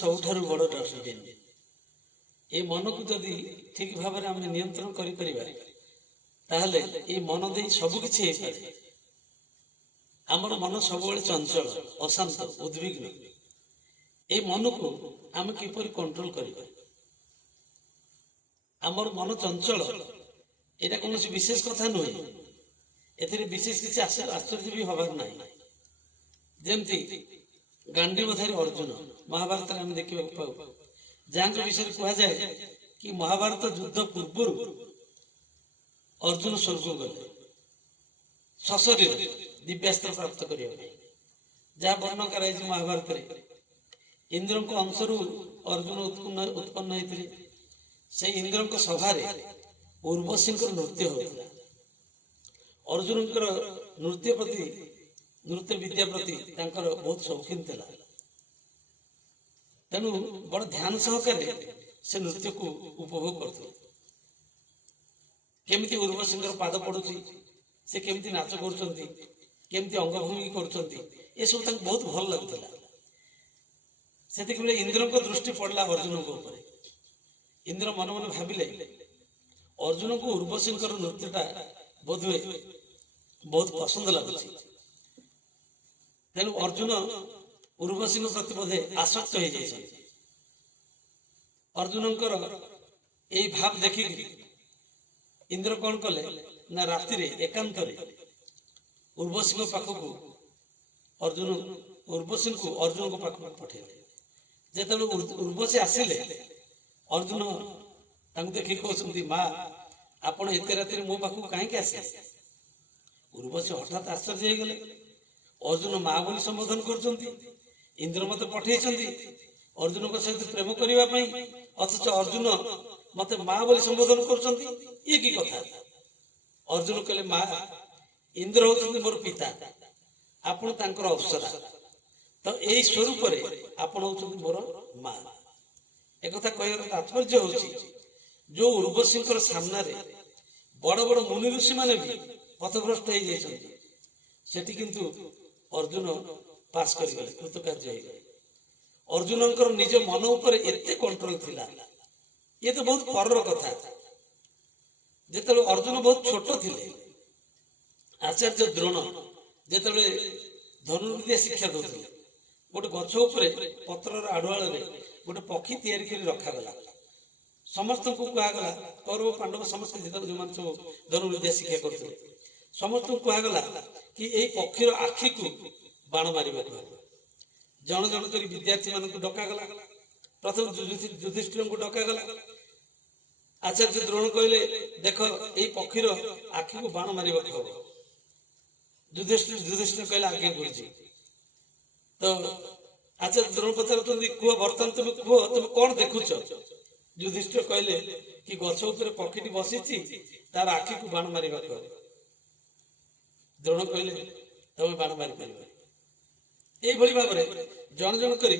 ସବୁଠାରୁ ବଡ଼ ଡଷ୍ଟବିନ୍। এই ମନକୁ ଯଦି ଠିକ ଭାବରେ ଆମେ ନିୟନ୍ତ୍ରଣ କରିପାରିବା ତାହେଲେ এই ମନ ଦେଇ ସବୁ କିଛି ହେଇପାରେ। ଆମର ମନ ସବୁବେଳେ ଚଞ୍ଚଳ, ଅଶାନ୍ତ, ଉଦ୍ବିଗ୍ନ। এই ମନକୁ ଆମେ କିପରି କଣ୍ଟ୍ରୋଲ କରିବା? ଆମର ମନ ଚଞ୍ଚଳ, এটা କୌଣସି ବିଶେଷ କଥା ନୁହେଁ। ଏଥିରେ ବିଶେଷ କିଛି ଆଶ୍ଚର୍ଯ୍ୟ ବି ହବାର ନାହିଁ। ଯେମିତି ଗାଣ୍ଡୀବଧାରୀ ଅର୍ଜୁନ ମହାଭାରତରେ ଆମେ ଦେଖିବାକୁ ପାଉ, ଯାହାଙ୍କ ବିଷୟରେ କୁହାଯାଏ କି ମହାଭାରତ ଯୁଦ୍ଧ ପୂର୍ବରୁ ଅର୍ଜୁନ ସ୍ୱର୍ଗକୁ ଗଲେ ସଶରୀର ଦିବ୍ୟାସ୍ତ୍ର ପ୍ରାପ୍ତ କରିବା ପାଇଁ, ଯାହା ବର୍ଣ୍ଣନା କରାଯାଇଛି ମହାଭାରତରେ। ଇନ୍ଦ୍ରଙ୍କ ଅଂଶରୁ ଅର୍ଜୁନ ଉତ୍ପନ୍ନ ହେଇଥିଲେ। ସେଇ ଇନ୍ଦ୍ରଙ୍କ ସଭାରେ ଉର୍ବଶୀଙ୍କର ନୃତ୍ୟ ହେଉଥିଲା। ଅର୍ଜୁନଙ୍କର ନୃତ୍ୟ ବିଦ୍ୟା ପ୍ରତି ତାଙ୍କର ବହୁତ ସୌଖିନ ଥିଲା। ତେଣୁ ବଡ଼ ଧ୍ୟାନ ସହକାରେ ସେ ନୃତ୍ୟକୁ ଉପଭୋଗ କରୁଥିଲେ। କେମିତି ଉର୍ବଶୀଙ୍କର ପାଦ ପଡୁଛି, ସେ କେମିତି ନାଚ କରୁଛନ୍ତି, କେମିତି ଅଙ୍ଗଭଙ୍ଗୀ କରୁଛନ୍ତି, ଏସବୁ ତାଙ୍କୁ ବହୁତ ଭଲ ଲାଗୁଥିଲା। ସେତିକିବେଳେ ଇନ୍ଦ୍ରଙ୍କ ଦୃଷ୍ଟି ପଡିଲା ଅର୍ଜୁନଙ୍କ ଉପରେ। ଇନ୍ଦ୍ର ମନେ ମନେ ଭାବିଲେ ଅର୍ଜୁନଙ୍କୁ ଉର୍ବଶୀଙ୍କର ନୃତ୍ୟଟା ବୋଧହୁଏ ବହୁତ ପସନ୍ଦ ଲାଗୁଛି। ତେଣୁ ଅର୍ଜୁନ ଉର୍ବଶୀଙ୍କ ପ୍ରତି ବୋଧେ ଆସକ୍ତ ହେଇଯାଇଛନ୍ତି। ଅର୍ଜୁନଙ୍କର ଏଇ ଭାବ ଦେଖିକି ଇନ୍ଦ୍ର କଣ କଲେ ନା ରାତିରେ ଏକାନ୍ତରେ ଉର୍ବଶୀଙ୍କ ପାଖକୁ ଅର୍ଜୁନଙ୍କ ପାଖକୁ ପଠେଇଲେ। ଯେତେବେଳେ ଉର୍ବଶୀ ଆସିଲେ ଅର୍ଜୁନ ତାଙ୍କୁ ଦେଖି କହୁଛନ୍ତି, ମା ଆପଣ ଏତେ ରାତିରେ ମୋ ପାଖକୁ କାହିଁକି ଆସିଲେ? ଉର୍ବଶୀ ହଠାତ୍ ଆଶ୍ଚର୍ଯ୍ୟ ହେଇଗଲେ। ଅର୍ଜୁନ ମା ବୋଲି ସମ୍ବୋଧନ କରୁଛନ୍ତି, ଇନ୍ଦ୍ର ମତେ ପଠେଇଛନ୍ତି ଅର୍ଜୁନଙ୍କ ସହିତ ପ୍ରେମ କରିବା ପାଇଁ, ଅଥଚ ଅର୍ଜୁନ ମତେ ମା ବୋଲି ସମ୍ବୋଧନ କରୁଛନ୍ତି, ଇଏ କି କଥା? ଅର୍ଜୁନ କହିଲେ, ମା ଇନ୍ଦ୍ର ହଉଛନ୍ତି ମୋର ପିତା, ଆପଣ ତାଙ୍କର ଅପ୍ସରା, ତ ଏଇ ସ୍ୱରୂପରେ ଆପଣ ହଉଛନ୍ତି ମୋର ମା। একথা କହିବାର ତାତ୍ପର୍ଯ୍ୟ ହଉଛି ଯୋଉ ଉର୍ବଶୀଙ୍କର ସାମ୍ନାରେ ବଡ ବଡ ମୁନି ଋଷି ମାନେ ବି ପଥଭ୍ରଷ୍ଟ ହେଇଯାଇଛନ୍ତି, ସେଠି କିନ୍ତୁ ଅର୍ଜୁନ ପାସ୍ କରିଗଲେ, କୃତକାର୍ଯ୍ୟ ହେଇଗଲେ। ଅର୍ଜୁନଙ୍କର ନିଜ ମନ ଉପରେ ଏତେ କଣ୍ଟ୍ରୋଲ ଥିଲା। ଇଏ ତ ବହୁତ ପରର କଥା। ଯେତେବେଳେ ଅର୍ଜୁନ ବହୁତ ଛୋଟ ଥିଲେ, ଆଚାର୍ଯ୍ୟ ଦ୍ରୋଣ ଯେତେବେଳେ ଧନୁର୍ବିଦ୍ୟା ଶିକ୍ଷା ଦଉଥିଲେ, ଗୋଟେ ଗଛ ଉପରେ ପତ୍ରର ଆଢୁଆଳରେ ଗୋଟେ ପକ୍ଷୀ ତିଆରି କରି ରଖାଗଲା। ସମସ୍ତଙ୍କୁ କୁହାଗଲା, କୌରବ ପାଣ୍ଡବ ସମସ୍ତେ ଯୋଉମାନେ ସବୁ ଧନୁର୍ବିଦ୍ୟା ଶିକ୍ଷା କରୁଥିଲେ, ସମସ୍ତଙ୍କୁ କୁହାଗଲା କି ଏଇ ପକ୍ଷୀର ଆଖିକୁ ବାଣ ମାରିବାକୁ ହେବ। ଜଣ ଜଣ କରି ବିଦ୍ୟାର୍ଥୀ ମାନଙ୍କୁ ଡକାଗଲା। ପ୍ରଥମେ ଯୁଧିଷ୍ଠିରଙ୍କୁ ଡକାଗଲା। ଆଚାର୍ଯ୍ୟ ଦ୍ରୋଣ କହିଲେ, ଦେଖ ଏଇ ପକ୍ଷୀର ଆଖିକୁ ବାଣ ମାରିବାକୁ ହବ। ଯୁଧିଷ୍ଠିର କହିଲେ, ଆଜ୍ଞା ଗୁରୁଜୀ। ତ ଆଚାର୍ଯ୍ୟ ଦ୍ରୋଣ ପଚାରୁଛନ୍ତି, କୁହ ବର୍ତ୍ତମାନ ତମେ କଣ ଦେଖୁଛ? ଯୁଧିଷ୍ଠିର କହିଲେ କି ଗଛ ଉପରେ ପକ୍ଷୀଟି ବସିଛି, ତାର ଆଖିକୁ ବାଣ ମାରିବାକୁ ହବ। ଦ୍ରୋଣ କହିଲେ, ତମେ ବାଣ ମାରିପାରିବ। এইଭଳି ଭାବରେ ଜଣ ଜଣ କରି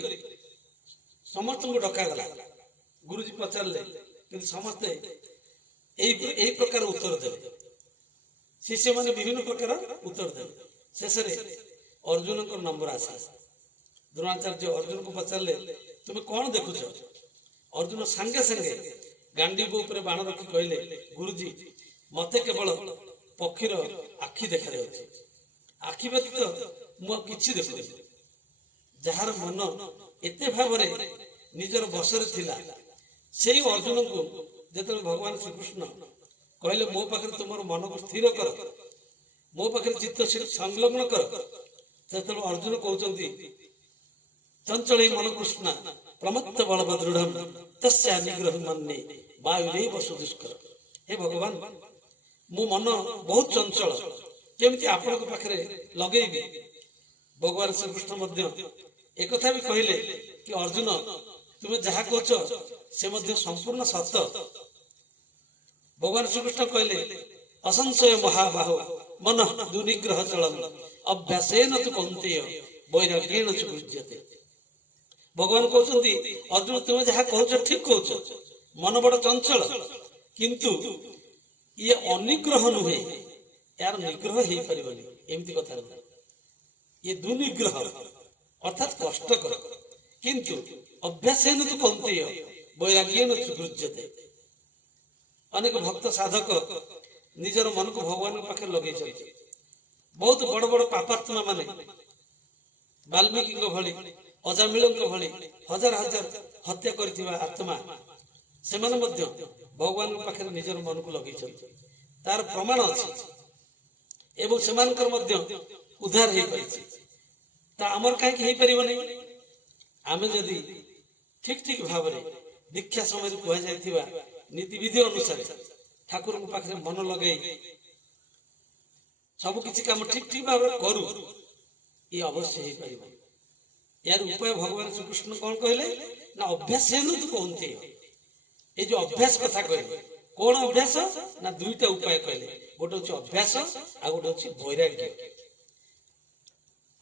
ସମସ୍ତଙ୍କୁ ଡକାଗଲା। ଗୁରୁଜୀ ପଚାରିଲେ, କିନ୍ତୁ ସମସ୍ତେ ଏଇ ପ୍ରକାର ଉତ୍ତର ଦେଲେ। ଶିଷ୍ୟମାନେ ବିଭିନ୍ନ ପ୍ରକାର ଉତ୍ତର ଦେଲେ। ଶେଷରେ ଅର୍ଜୁନଙ୍କର ନମ୍ବର ଆସିଲା। ଦ୍ରୋଣାଚାର୍ଯ୍ୟ ଅର୍ଜୁନଙ୍କୁ ପଚାରିଲେ, ତୁମେ କଣ ଦେଖୁଛ? ଅର୍ଜୁନ ସାଙ୍ଗେ ସାଙ୍ଗେ ଗାଣ୍ଡୀବ ଉପରେ ବାଣ ରଖି କହିଲେ, ଗୁରୁଜୀ ମତେ କେବଳ ପକ୍ଷୀର ଆଖି ଦେଖାଯାଉଛି, ଆଖି ବ୍ୟତୀତ ମୁଁ ଆଉ କିଛି ଦେଖୁନି। ଯାହାର ମନ ଏତେ ଭାବରେ ନିଜର ବଶରେ ଥିଲା, ସେଇ ଅର୍ଜୁନଙ୍କୁ ଯେତେବେଳେ ଭଗବାନ ଶ୍ରୀକୃଷ୍ଣ କହିଲେ, ମୋ ପାଖରେ ତୁମର ମନକୁ ସ୍ଥିର କର, ମୋ ପାଖରେ ଚିତ୍ତ ସଂଲଗ୍ନ କର, ସେତେବେଳେ ଅର୍ଜୁନ କହୁଛନ୍ତି, ଚଞ୍ଚଳ ମନ କୃଷ୍ଣ ପ୍ରମତ୍ତ ବଳଭଦୃଢ ତସ୍ୟା ନିଗ୍ରହ ମନ୍ୟେ ବାୟୁରେବ ସୁଦୁଷ୍କର। ହେ ଭଗବାନ, ମୋ ମନ ବହୁତ ଚଞ୍ଚଳ, କେମିତି ଆପଣଙ୍କ ପାଖରେ ଲଗେଇବି? ଭଗବାନ ଶ୍ରୀକୃଷ୍ଣ ମଧ୍ୟ একথা ବି କହିଲେ କି ଅର୍ଜୁନ, ତୁମେ ଯାହା କହୁଛ ସେ ମଧ୍ୟ ସମ୍ପୂର୍ଣ୍ଣ ସତ। ଭଗବାନ ଶ୍ରୀକୃଷ୍ଣ କହିଲେ, ଅସଂଶୟ ମହାବାହ ମନ ଦୁର୍ନିଗ୍ରହ ଚଳମ୍ ଅଭ୍ୟାସେନ ତୁ କୌନ୍ତେୟ ବୈରାଗ୍ୟେଣ ଚ ଗୃହ୍ୟତେ। ଭଗବାନ କହୁଛନ୍ତି, ଅର୍ଜୁନ ତୁମେ ଯାହା କହୁଛ ଠିକ କହୁଛ, ମନ ବଡ ଚଞ୍ଚଳ, କିନ୍ତୁ ଇଏ ଅନିଗ୍ରହ ନୁହେଁ, ଏହାର ନିଗ୍ରହ ହେଇପାରିବନି, ଏମିତି କଥା ନୁହେଁ। ଇଏ ଦୁର୍ନିଗ୍ରହ ଅର୍ଥାତ୍ କଷ୍ଟକର, କିନ୍ତୁ ଅଭ୍ୟାସେନ ତୁ କୌନ୍ତେୟ ବୈରାଗ୍ୟେନ ସୁଗୃହ୍ୟତେ। ଅନେକ ଭକ୍ତ ସାଧକ ନିଜର ମନକୁ ଭଗବାନଙ୍କ ପାଖରେ ଲଗେଇଛନ୍ତି। ବହୁତ ବଡ ବଡ ପାପାତ୍ମା ମାନେ ବାଲ୍ମୀକିଙ୍କ ଭଳି, ଅଜାମିଳଙ୍କ ଭଳି ହଜାର ହଜାର ହତ୍ୟା କରିଥିବା ଆତ୍ମା, ସେମାନେ ମଧ୍ୟ ଭଗବାନଙ୍କ ପାଖରେ ନିଜର ମନକୁ ଲଗେଇଛନ୍ତି। ତାର ପ୍ରମାଣ ଅଛି ଏବଂ ସେମାନଙ୍କର ମଧ୍ୟ ଉଦ୍ଧାର ହେଇପାରିଛି। ତା ଆମର କାହିଁକି ହେଇପାରିବ ନାହିଁ? ଆମେ ଯଦି ଠିକ ଠିକ ଭାବରେ ଦୀକ୍ଷା ସମୟରେ କୁହାଯାଇଥିବା ନୀତିବିଧି ଅନୁସାରେ ଠାକୁରଙ୍କ ପାଖରେ ମନ ଲଗାଇ ସବୁ କିଛି କାମ ଠିକ ଠିକ ଭାବରେ କରୁ, ଇଏ ଅବଶ୍ୟ ହେଇପାରିବ। ଏହାର ଉପାୟ ଭଗବାନ ଶ୍ରୀକୃଷ୍ଣ କଣ କହିଲେ ନା ଅଭ୍ୟାସ ତୁ କୌନ୍ତେୟ। এই যে অভ্যাস কথা কইলে, কোন অভ্যাস না দুইটা উপায় কইলে, গোটে হচ্ছে অভ্যাস আর গোটে হচ্ছে বৈরাগ্য।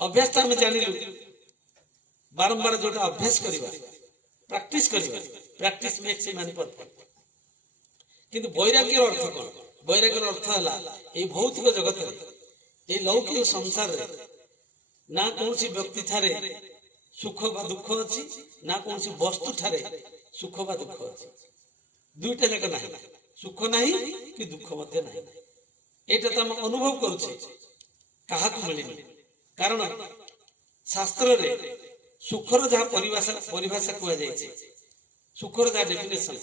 অভ্যাসটা আমি জানিলু বারম্বার যেটা অভ্যাস করিবা, প্র্যাকটিস করিবা, practice makes a man perfect. কিন্তু বৈরাগ্যের অর্থ কোন? বৈরাগ্যের অর্থ হলা এই ভৌতিক জগতে, এই লৌকিক সংসারে না কোনসি ব্যক্তি ঠারে সুখ বা দুঃখ আছে, না কোনসি বস্তু ঠারে সুখ বা দুঃখ আছে। দুইটা জায়গা নাই, সুখ নাই কি দুঃখ মধ্যে নাই। এটা তো আমি অনুভব করছি, কাহাকু মিলিনি। কারণ শাস্ত্রে সুখর যা পরিভাষা কুযাইছে, সুখর যা ডেফিনেশন,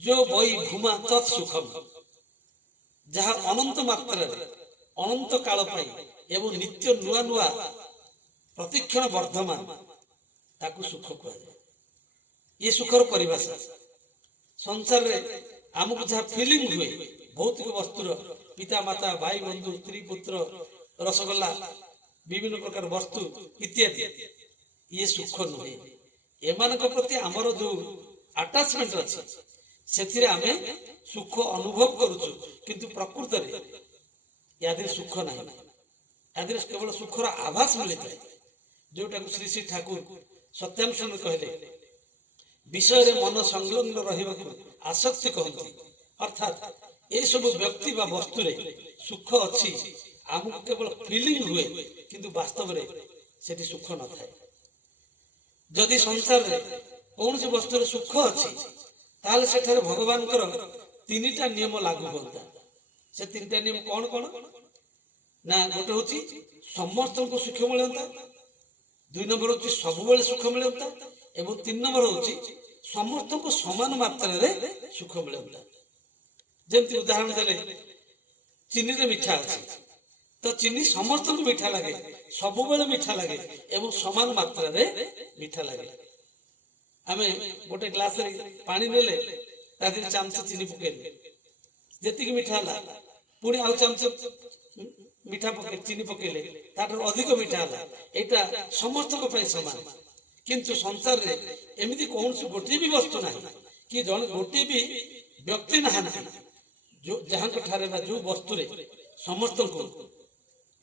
जो বই ভূমা তৎ সুখম, যাহা অনন্ত মাত্রারে অনন্ত কাল পাই এবং নিত্য নূয়া নূয়া প্রতিক্ষণ বর্ধমান, তাকে সুখ কুযায়। ये सुखर परिभाषा। संसार रे आमको जहाँ फिलिंग हुए भौतिक वस्तुर, पिता माता भाई बंधु स्त्री पुत्र रसगोल्ला विभिन्न प्रकार वस्तु इत्यादि, ये सुख नुहे। एमानक प्रति आमर जो अटैचमेंट अछि सेथिरे आमे सुख अनुभव करूछु, किंतु प्रकृत रे यादे सुख नाही। यादे केवल सुखर आभास मिलिଥାଏ, जोटा श्री श्री ठाकुर सत्यांशन कहले विषय मन संलग्न रहा आसक्ति कहती। अर्थात ये सब व्यक्ति बा वस्तु रे सुख अच्छी, आमको केवल फीलिंग हुए किंतु वास्तव रे सेठी सुख न थाए। जदि संसार रे कौन सी वस्तु रे सुख अच्छी, ताले सेठारे भगवान कर तीनटा नियम लागू होता। से तीनटा नियम कौन कौन ना, गोटे होची समस्त को सुख मिलता, दुई नंबर होची सबुबेले सुख मिलता, एवं तीन नंबर होची समस्त को समान मात्रा रे सुख मिलता। जमती उदाहरण देले चीनी रे मिठा अछि, तो चीनी समस्त को मीठा लगे, सबुबेले मीठा लगे एवं समान मात्रा रे मीठा लगे। आमे गोटे ग्लास रे पानी नेले तादि चामच चीनी पकेले, जेतिक मीठा हला पुणी आउ चामच मीठा पके चीनी पकेले ताठर अधिक मीठा हला। एटा समस्त को पय समान। किंतु संसार रे एमिति कौन से गोटे भी वस्तु ना कि जन गोटे भी व्यक्ति ना जो जहां ठारे ना जो वस्तु रे समस्त को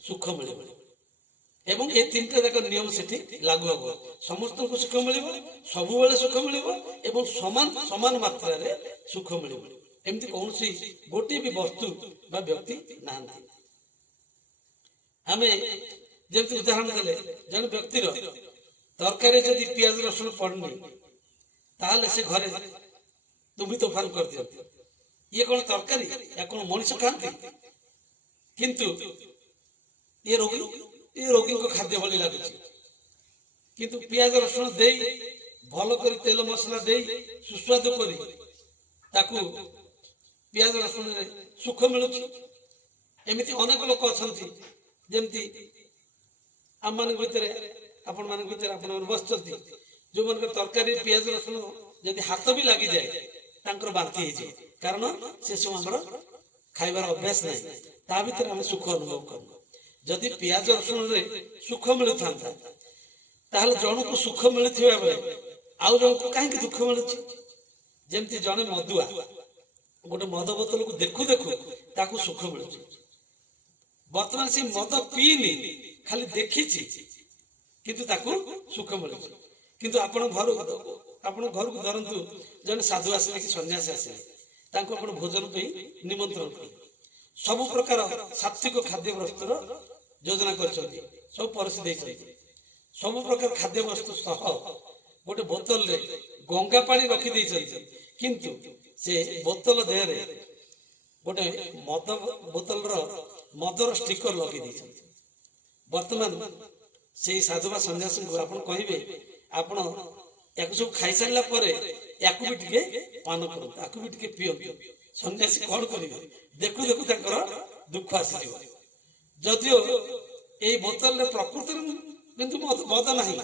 सुख मिले एवं ए तीनटा जाक नियम सेठी लागू हो। समस्त को सुख मिले, सब बेले सुख मिले एवं समान समान मात्रा रे सुख मिले। एमिति कौन सी गोटे भी वस्तु बा व्यक्ति ना। हमें जेमति उदाहरण देले जन व्यक्ति रो तरकारी जदि पियाज रसुण पड़नी ताहले से घरे तुम्हें तोफान कर दियो। ये कौन तरकारी या कौन मनुष्य खाती? किंतु ये रोगी को खाद्य भली लगे। किंतु पियाज रसुण दे भल कर तेल मसला दे सुस्वादु करी ताकू पियाज रसुण रे सुख मिलु। एमिति अनेक लोक अछंती जेमति आम मान भितर आपण मान भितर आपण बसचंती, जो मन तरकारी पियाज रसुण यदि हाथ भी लगी जाए तांकर बांती हे जाए, कारण से सब हमर खाइबार अभ्यास नहीं। ता भीतर हम सुख अनुभव करबो। जदि पियाज रसुण रे सुख मिलु थांता ताहले जण को सुख मिलथिबा बेले आउ जण को काहे दुख मिलुछि? जेमति जणे मधुआ गोटे मद बोतल को देखु देखु ताकू सुख मिलुछि। वर्तमान से मद पीनी खाली देखिछि किंतु ताकू सुख मिलुछि। किंतु आपण घर को धरंतु जने साधु आसिले कि सन्यासी आसिले तांको आपण भोजन पे निमंत्रण कले, सब प्रकार सात्विक खाद्य वस्तुर योजना करछथि, सब परसि दैछथि। सब प्रकार खाद्य वस्तु सह गोटे बोतल रे गंगा पानी रखी देइछन्ति किंतु से बोतल देहरे गोटे मद बोतल रो मदर स्टिकर लगे देइछन्ति। वर्तमान से साधुबा सन्यासी को आपण कहिबे आपण याकु सब खाइ सारला परे याकु भी टिके पान करु याकु भी टिके पियंतु सन्यासी कोन करिवे देखु देखु तकर दुख आसी जिवो। जदियो एई बोतल रे प्रकृति किंतु मद नाही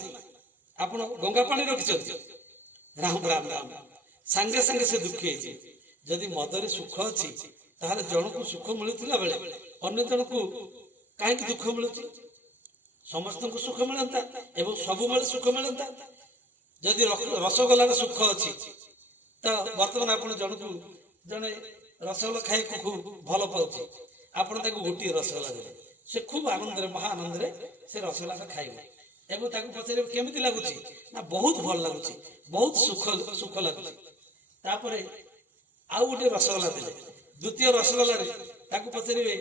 आपण गंगा पानी रखिछन्ति राम राम राम संगे संगे से दुखी है। जदि मदरे सुख अच्छी ताहले जन को सुख मिलुथिला बेले अन्य जन को काहे दुख मिलुछि समस्त को सुख मिलता एवं सब बेले सुख मिलता। जदि रसगोल्ला सुख अच्छी तो वर्तमान आपण जन को जने रसगोल्ला खाई खूब भल पाउछि आपण ताको गोटी रसगोल्ला देले से खूब आनंद रे महा आनंद रे से रसगोल्ला का खाइबे एवं ताको पछरे केमिति लागुछि ना बहुत भल लागुछि बहुत सुख सुख लागुछि। तापरे आउ गोटे रसगोल्ला देले द्वितीय रसगोल्ला रे ताको पछरे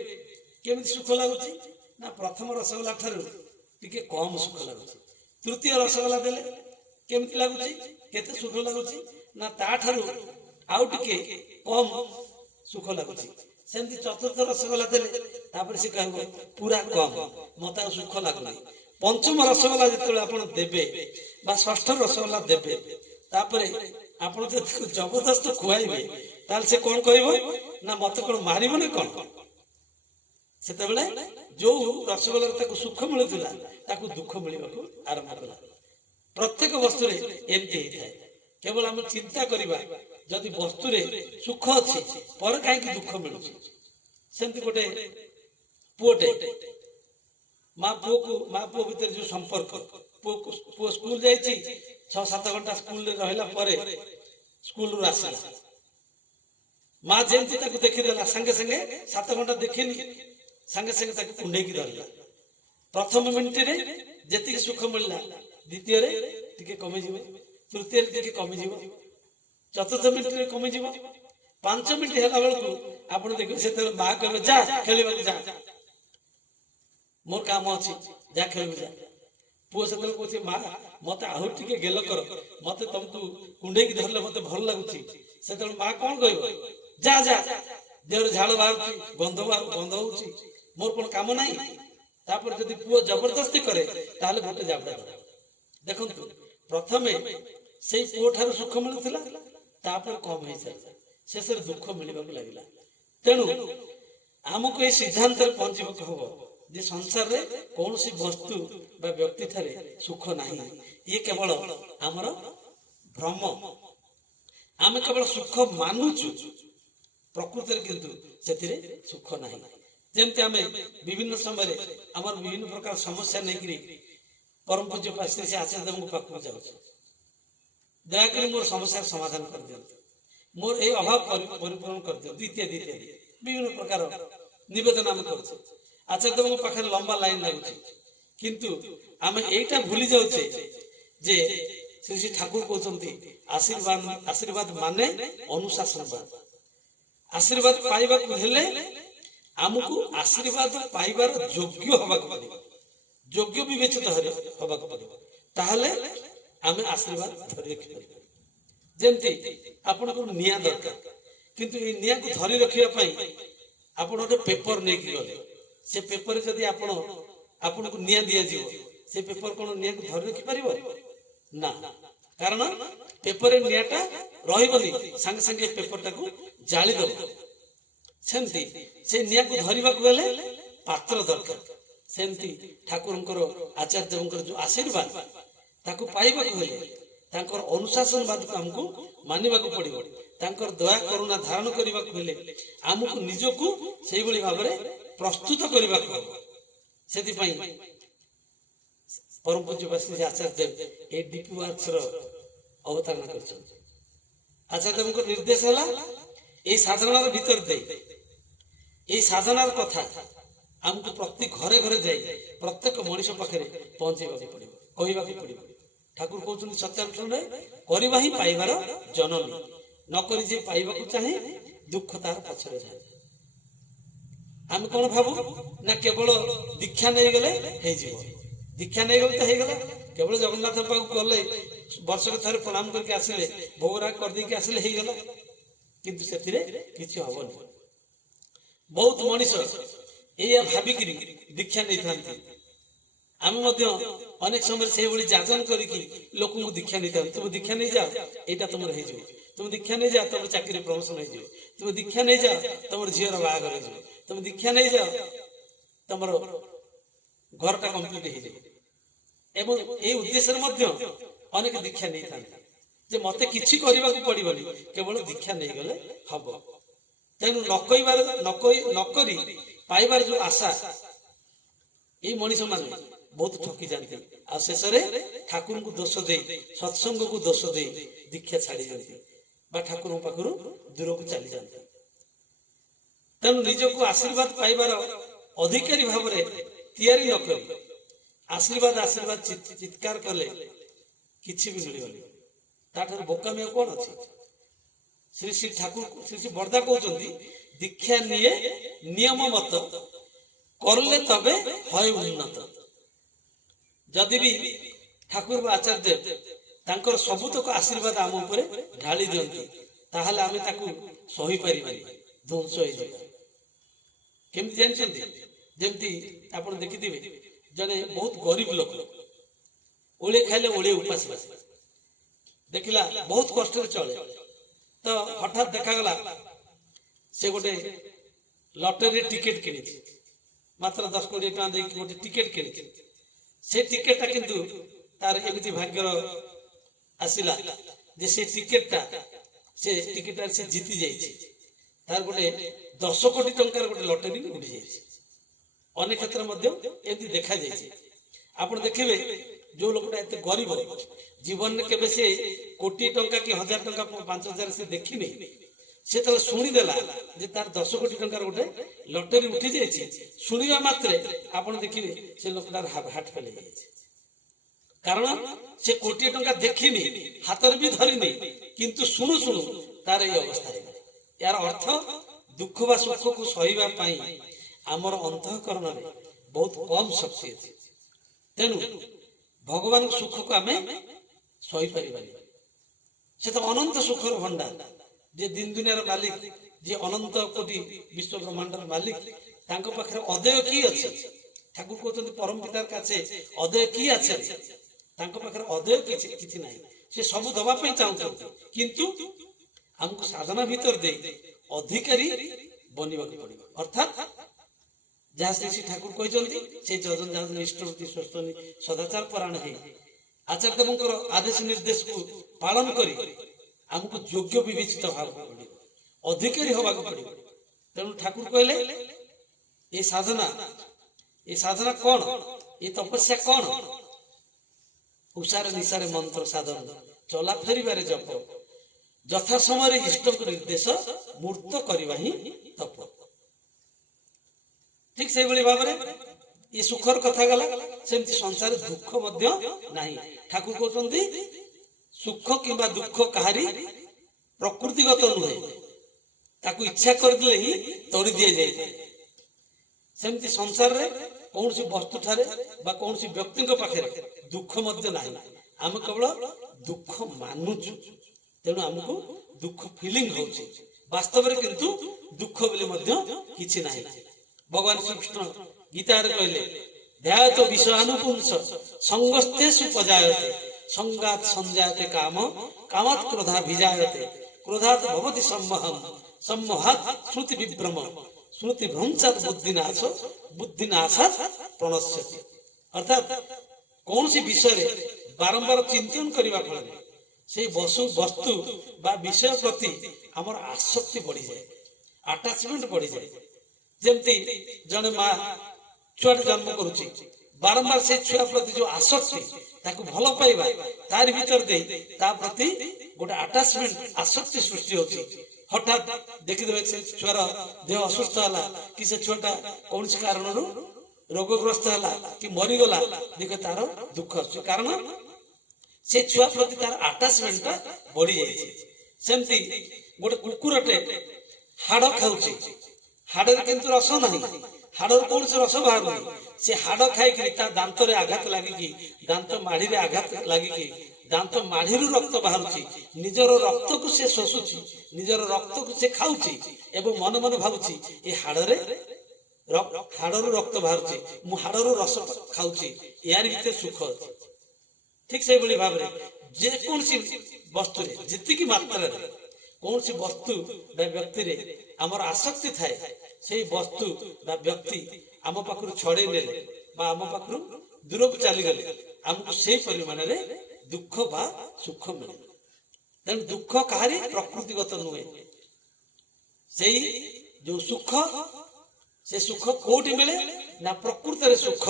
केमिति सुख लागुछि ना प्रथम रसगोल्ला ठारू टिके कम सुख लागुछि। तृतीय रसगोल्ला देले केमिति लागुछि केते सुख लागुछि ना ता ठारू आउ टिके कम सुख लागुछि। सेमति चतुर्थ रसगोल्ला देले तापर से कहबो पूरा कम मता सुख लागुनि। पंचम रसगोल्ला जेतले आपण देबे बा षष्ठ रसगोल्ला देबे तापरे आपण जे जबरदस्त खुआइबे ताल से कोन कहबो ना मत कोन मारिबो ने कोन सेते बेले जो रसगोल्ला ताको सुख मिलुथिला ताको दुख मिलिबाको आरंभ कला। प्रत्येक वस्तु रे एमती हेताय केवल हम चिंता करिबा जदि वस्तु रे सुख अछि पर काहे कि दुख मिलुछि। सेमति गोटे पुओटे माँ पुओ भीतर जो संपर्क पुओ स्कूल जाइछि 6-7 घंटा स्कूल रे रहला परे स्कूल रु आसला माँ जेमति ताको देखि देला संगे संगे 7 घंटा देखिनी संगे संगे ताको कुंडे की धरला। प्रथम मिनिट रे जेति सुख मिलला द्वितीय रे टिके कमी जिवो तृतीय रे टिके कमी जिवो चतुर्थ मिनिट रे कमी जिवो 5 मिनिट होला बेलकु आपण देखि सेते माँ कहबे जा खेलिबा जा मोर काम अछि जा खेलिबा जा। पुओ सेते कहछि माँ मते आहुर टिके गेल कर मते तुमको कुंडे की धरले मते भल लागुछि सेते माँ कोन कहबो जा जा देर झाड़ बाहर गंध होउछि मोर कोन काम नाही। तापर जदि पुओ जबरदस्ती करे ताले गोटे जाबड़ा देखंतु प्रथमे सेई पुओ ठार सुख मिलुथिला तापर कम होई जाय शेषर दुख मिलिबाक लागिला। तेनु हमको ए सिद्धांत रे पहुंचबक हबो जे संसार रे कोनोसी वस्तु बा व्यक्ति थारे सुख नाही ये केवल हमर भ्रम आमे केवल सुख मानुछु प्रकृति रे किंतु सेतिरे सुख नाही। जेमति आमे विभिन्न समय रे हमर विभिन्न प्रकार समस्या नै करी परम पूज्य पास्त्री से आचार्य देव को पाखु जाउ दया करी मोर समस्या समाधान कर दियो मोर ए अभाव परिपूर्ण कर दियो द्वितीय विभिन्न प्रकार निवेदन हम करछु। आचार्य देव को पाखे लंबा लाइन लागुछि किंतु आमे एटा भूली जाउछे जे श्री श्री ठाकुर कहउछन्ति आशीर्वाद माने अनुशासनवाद। आशीर्वाद पाइबा को हेले हमको आशीर्वाद पाइबार योग्य होबा को पड़िबो योग्य विवेचित होबा को पड़िबो ताहले आमे आशीर्वाद धरि रखि परिबो। जेमति आपण को निया दरकार किंतु ए निया को धरि रखिया पई आपण ओटे पेपर नै कि गले से पेपर जदि आपण को निया दिया जीवो से पेपर कोन निया को धरि रखि परिबो ना कारण पेपर रे नियाटा रहिबनी संग संगे पेपर टाको जाली दबो। सेमति से निया को धरिबा को गले पात्र दरकार सेमति ठाकुरंकर आचार्य देवंकर जो आशीर्वाद ताको पाइबा को गले तांकर अनुशासनवाद को हमको मानिबा को पड़िबो तांकर दया करुणा धारण करिबा को गले हमको निजको सेही बळी भाबरे प्रस्तुत करिबा को सेति पई परम पूज्य पास्त्री आचार्य देव ए डीपी वर्क्स रो अवतारण करछन। आचार्य देवंकर निर्देश हला ए साधनार भीतर दे ए साधनार कथा हमको प्रत्येक घरे घरे जाई प्रत्येक मनुष्य पाखरे पहुंचेबा को पड़िबो कहिबा को पड़िबो। ठाकुर कहउछन सत्यानुष्ठान रे करिबा ही पाइबार जननी न करि जे पाइबा को चाहे दुख तार पछरे जाय। हम कोन भाबो ना केवल दीक्षा नै गेले हे जीवो दीक्षा नहीं गले तो ହେଇଗଲା केवल जगन्नाथ पाक गले वर्षक थरे प्रणाम करके आसिले भोगराग कर दे के आसिले ହେଇଗଲା किंतु सेतिरे किछि हबनी बहुत मनीष एया भाबिकरी दीक्षा नहीं थांती आम अनेक समय से भली जाजन करिकी लोक को दीक्षा नहीं था तुम दीक्षा नहीं जाओ एटा तुम रह जाओ तुम दीक्षा नहीं जाओ तुम चाकरी प्रमोशन हो जाओ तुम दीक्षा नहीं जाओ तुम झीर बाहागर हो जाओ तुम दीक्षा नहीं जाओ तुम घरटा कंप्लीट हो जाए एवं ए उद्देश्य मध्य अनेक दीक्षा नहीं था जे मते किछि करबा को पड़िबनी केवल दीक्षा नहीं गले हबो तेनु नकरी पाइबार जो आशा ये मनीष माने बहुत ठकी जाते आ शेष ठाकुर को दोष दे सत्संग को दोष दे दीक्षा छाड़ी जाते बा ठाकुर पाखर दूर को चली जाते तेणु निजक आशीर्वाद पाइबार अधिकारी भाव तैयारी नक आशीर्वाद आशीर्वाद चित्कार कले किछि भी मिलबनी ताठर बोकामी कौन अच्छी श्री श्री ठाकुर श्री श्री बरदा कहते दीक्षा निये नियम मत करले तबे हय उन्नत जदि भी ठाकुर आचार्य तांकर सबुतक आशीर्वाद आम उपरे ढाली दियंती ताहले आमे ताकू सही परिबानी ध्वंस हो जाए केमति जानछन्ती जेमति आपण देखिथिबे जने बहुत गरीब लोक ओळे खाइले ओळे उपास बसे देखिला बहुत कष्ट चले तो हठात देखा गला से गोटे लॉटरी टिकेट किनी मात्र 10 कोटी टका दे गोटे टिकेट किनी से टिकेटा किंतु तार एमिति भाग्यर आसिला जे से टिकेटा से जीति जाइछि तार गोटे 10 कोटी टंकार गोटे लॉटरी उडी जाइछि अनेक क्षेत्र मध्ये एमिति देखा जाइछि आपण देखिबे जो लोकटा एते गरीब जीवन में केबे से कोटी टंका कि 1000 टंका 5000 से देखिनी से तो शुणी देला जे तार 10 कोटी टंकार गोटे लॉटरी उठी जाइछि शुणिबा मात्रे आपण देखिबे से लोकटार हार्ट फेल जाइछि कारण से कोटी टंका देखिनी हातर भी धरिनी किंतु शुणु शुणु तार ए अवस्था है यार अर्थ दुख बा सुख को सहिबा पई हमर अंतःकरण रे बहुत कम शक्ति अछि तेनु भगवान सुख को हमें सही परिबानी से तो अनंत सुखर भंडार जे दिन दुनियार मालिक जे अनंत कोटि विश्व ब्रह्मांडर मालिक तांको पाखरे अदय की अछि ठाकुर कहते परम पितार काছে अदय की আছে तांको पाखरे अदय किछि नाही से सब दबा पे चाहते किंतु हमको साधना भीतर दे अधिकारी बनिबा के पड़िबो अर्थात जहाँ श्री ठाकुर कहते से जजन जहाँ निष्ठवती स्वस्थनी सदाचार परायण है आचार्य देवंकर आदेश निर्देश को पालन करी हमको योग्य विवेचित भाव पड़े अधिकारी हवा पड़े तेणु ठाकुर कहले ये साधना कौन ये तपस्या कौन उषार निशारे मंत्र साधन चला फेरिबारे जप यथा समय इष्ट को निर्देश मूर्त करवा ही तप ठीक से भाव ये सुखर कथा गला सेमती संसार दुख मध्य नहीं ठाकुर कहते सुख किंबा दुख कहारी प्रकृतिगत नुहे ताकू इच्छा कर दिले ही तोड़ी दिए जाए सेमती संसार रे कौन सी वस्तु ठारे बा कौन सी व्यक्ति पाखे दुख मध्य नहीं आम केवल दुख मानुचु तेणु आमको दुख फिलिंग होची वास्तव रे किंतु दुख बोले मध्य किछि नाही भगवान श्री कृष्ण गीता रे कहले ध्यायत विषयानुपुंस संगस्ते सुपजायते संगात संजायते काम कामात् क्रोधा विजायते क्रोधात् भवति सम्मोहम् सम्मोहात् श्रुति विभ्रम श्रुति भ्रंशात् बुद्धिनाशात् प्रणश्यति अर्थात कौन सी विषय रे बारंबार चिंतन करबा फल से वस्तु बा विषय प्रति हमर आसक्ति बढ़ी जाए अटैचमेंट बढ़ी जाए जेमती जने मां छुआ जन्म करुची बारंबार से छुआ प्रति जो आसक्ति ताकू भल पाइबा तार भीतर दे ता प्रति गोटे अटैचमेंट आसक्ति सृष्टि होची हठात देखि देबे से छुआर देह असुस्थ हला कि से छुआटा कौन से कारण रो रोगग्रस्त हला कि मरि गला देखे तार दुख अछि कारण से छुआ प्रति तार अटैचमेंट बढ़ी जाई सेमती गोटे कुकुरटे हाड़ खाउची हाड़ किंतु रस नहीं हाड़ कौन से रस बाहर ସେ ହାଡ ଖାଇକି ତା ଦାନ୍ତରେ ଆଘାତ ଲାଗିକି ଦାନ୍ତ ମାଢିରେ ଆଘାତ ଲାଗିକି ଦାନ୍ତ ମାଢିରୁ ରକ୍ତ ବାହାରୁଛି, ନିଜର ରକ୍ତକୁ ସେ ଶୋଷୁଛି, ନିଜର ରକ୍ତକୁ ସେ ଖାଉଛି ଏବଂ ମନେ ମନେ ଭାବୁଛି ଏ ହାଡରୁ ରକ୍ତ ବାହାରୁଛି, ମୁଁ ହାଡରୁ ରସ ଖାଉଛି, ୟାର ଭିତରେ ସୁଖ ଅଛି। ଠିକ ସେଇଭଳି ଭାବରେ ଯେକୌଣସି ବସ୍ତୁରେ ଯେତିକି ମାତ୍ରାରେ କୌଣସି ବସ୍ତୁ ବା ବ୍ୟକ୍ତିରେ ଆମର ଆସକ୍ତି ଥାଏ, ସେଇ ବସ୍ତୁ ବା ବ୍ୟକ୍ତି ଆମ ପାଖରୁ ଛଡେଇ ନେଲେ ବା ଆମ ପାଖରୁ ଦୂରକୁ ଚାଲିଗଲେ ଆମକୁ ସେଇ ପରିମାଣରେ ଦୁଃଖ ବା ସୁଖ ମିଳେ। ତେଣୁ ଦୁଃଖ କାହାରି ପ୍ରକୃତିଗତ ନୁହେଁ। ସେଇ ଯୋଉ ସୁଖ, ସେ ସୁଖ କୋଉଠି ମିଳେ ନା ପ୍ରକୃତରେ ସୁଖ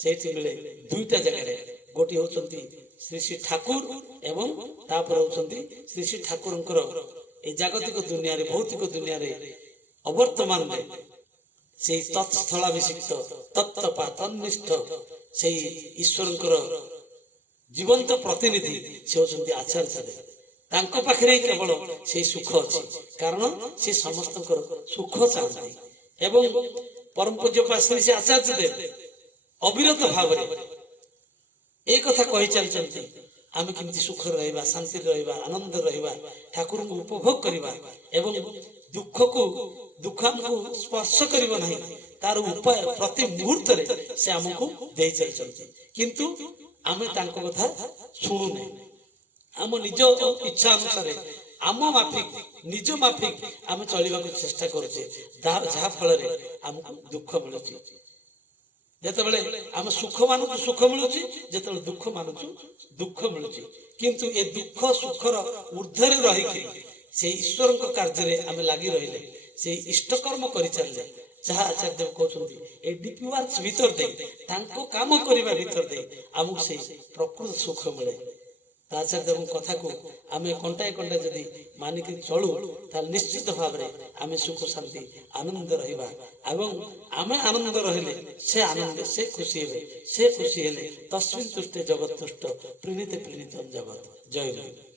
ସେଇଠି ମିଳେ ଦୁଇଟା ଜାଗାରେ। ଗୋଟିଏ ହଉଛନ୍ତି ଶ୍ରୀ ଶ୍ରୀ ଠାକୁର ଏବଂ ତାପରେ ହଉଛନ୍ତି ଶ୍ରୀ ଶ୍ରୀ ଠାକୁରଙ୍କର এই ଜାଗତିକ ଦୁନିଆରେ ଭୌତିକ ଦୁନିଆରେ ଅବର୍ତ୍ତମାନରେ ସେଇ ତତ୍ସ୍ଥଳାଭିଷିକ୍ତ ତତ୍ତ୍ୱପା ତନ୍ନିଷ୍ଠ ସେଇ ଈଶ୍ୱରଙ୍କର ଜୀବନ୍ତ ପ୍ରତିନିଧି ସେ ହଉଛନ୍ତି ଆଚାର୍ଯ୍ୟ ଦେବ। ତାଙ୍କ ପାଖରେ କେବଳ ସେଇ ସୁଖ ଅଛି, କାରଣ ସେ ସମସ୍ତଙ୍କର ସୁଖ ଚାହାନ୍ତି। ଏବଂ ପରମ ପୂଜ୍ୟ ଶ୍ରୀ ଶ୍ରୀ ଆଚାର୍ଯ୍ୟ ଦେବ ଅବିରତ ଭାବରେ এই କଥା କହି ଚାଲିଛନ୍ତି, ଆମେ କେମିତି ସୁଖରେ ରହିବା, ଶାନ୍ତିରେ ରହିବା, ଆନନ୍ଦରେ ରହିବା, ଠାକୁରଙ୍କୁ ଉପଭୋଗ କରିବା ଏବଂ ଦୁଃଖ ଆମକୁ ସ୍ପର୍ଶ କରିବ ନାହିଁ, ତାର ଉପାୟ ପ୍ରତି ମୁହୂର୍ତ୍ତରେ ସେ ଆମକୁ ଦେଇ ଚାଲିଛନ୍ତି। କିନ୍ତୁ ଆମେ ତାଙ୍କ କଥା ଶୁଣୁନେ, ଆମ ନିଜ ଇଚ୍ଛା ଅନୁସାରେ ଆମ ମାଫିକ ନିଜ ମାଫିକ ଆମେ ଚଳିବାକୁ ଚେଷ୍ଟା କରୁଛେ, ଯାହା ଫଳରେ ଆମକୁ ଦୁଃଖ ମିଳୁଛି। ଯେତେବେଳେ ଆମେ ସୁଖ ମାନୁଛୁ ସୁଖ ମିଳୁଛି, ଯେତେବେଳେ ଦୁଃଖ ମାନୁଛୁ ଦୁଃଖ ମିଳୁଛି। କିନ୍ତୁ ଏ ଦୁଃଖ ସୁଖର ଊର୍ଦ୍ଧ୍ୱରେ ରହିକି ସେଇ ଈଶ୍ୱରଙ୍କ କାର୍ଯ୍ୟରେ ଆମେ ଲାଗି ରହିଲେ, ସେଇ ଇଷ୍ଟକର୍ମ କରିଚାଲିଲେ, ଯାହା ଆଚାର୍ଯ୍ୟ ଦେବ କହୁଛନ୍ତି এই ଡିପି ୱାର୍କସ ଭିତର ଦେଇ ତାଙ୍କ କାମ କରିବା ଭିତର ଦେଇ ଆମକୁ ସେଇ ପ୍ରକୃତ ସୁଖ ମିଳେ। ଆଚାର୍ଯ୍ୟ ଦେବଙ୍କ କଥାକୁ ଆମେ କଣ୍ଟାଏ କଣ୍ଟାଏ ଯଦି ମାନିକି ଚଳୁ, ତାହେଲେ ନିଶ୍ଚିତ ଭାବରେ ଆମେ ସୁଖ ଶାନ୍ତି ଆନନ୍ଦ ରହିବା ଏବଂ ଆମେ ଆନନ୍ଦ ରହିଲେ ସେ ଆନନ୍ଦ, ସେ ଖୁସି ହେବେ, ସେ ଖୁସି ହେଲେ ତସ୍ମିନ୍ ତୁଷ୍ଟେ ଜଗତ ତୁଷ୍ଟ ପ୍ରୀଣିତେ ପ୍ରୀଣିତମ୍ ଜଗତ। ଜୟ ଗୁରୁ।